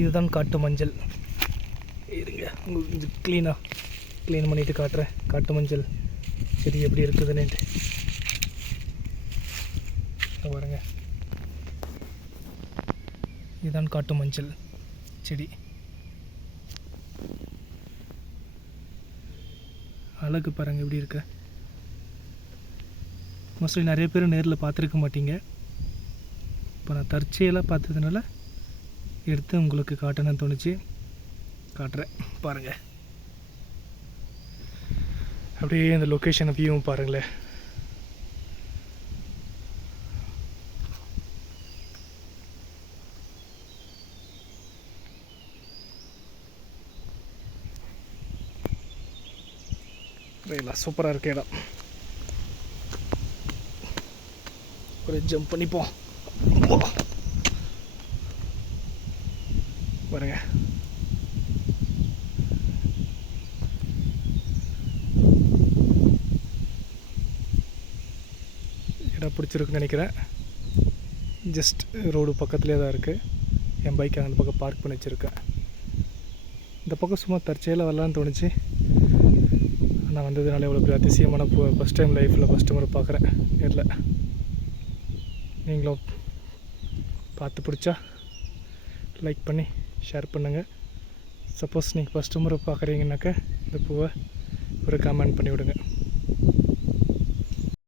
இதுதான் காட்டு மஞ்சள். இருங்க உங்களுக்கு இது க்ளீனாக க்ளீன் பண்ணிவிட்டு காட்டுறேன். காட்டு மஞ்சள் செடி எப்படி இருக்குதுன்னுட்டு பாருங்க. இதுதான் காட்டு மஞ்சள் செடி. அழகு பாருங்க எப்படி இருக்க. மோஸ்ட்லி நிறைய பேர் நேரில் பார்த்துருக்க மாட்டீங்க. இப்போ நான் தற்செயலாக பார்த்ததுனால எடுத்து உங்களுக்கு காட்டணும்னு தோணுச்சு. காட்டுறேன். பாருங்கள் அப்படியே இந்த லொக்கேஷனை வியூவும் பாருங்களேன். சூப்பராக இருக்க இடம். ஒரு ஜம்ப் பண்ணிப்போம். பாருங்கள் பாருங்க. இடம் பிடிச்சிருக்குன்னு நினைக்கிறேன். ஜஸ்ட் ரோடு பக்கத்துலேயே தான் இருக்குது என் பைக் அந்த பக்கம் பார்க் பண்ணி வச்சுருக்கேன். இந்த பக்கம் சும்மா தற்செயலாக வரலான்னு தோணுச்சு. நான் வந்ததுனால எவ்வளோ பெரிய அதிசயமான ஃபஸ்ட் டைம் லைஃப்பில் ஃபஸ்ட்டு முறை பார்க்குறேன். நேரில் நீங்களும் பார்த்து பிடிச்சா லைக் பண்ணி ஷேர் பண்ணுங்கள் சப்போஸ் நீங்கள் ஃபஸ்ட்டு முறை பார்க்குறீங்கனாக்கா இந்த பூவை ஒரு கமெண்ட் பண்ணி விடுங்க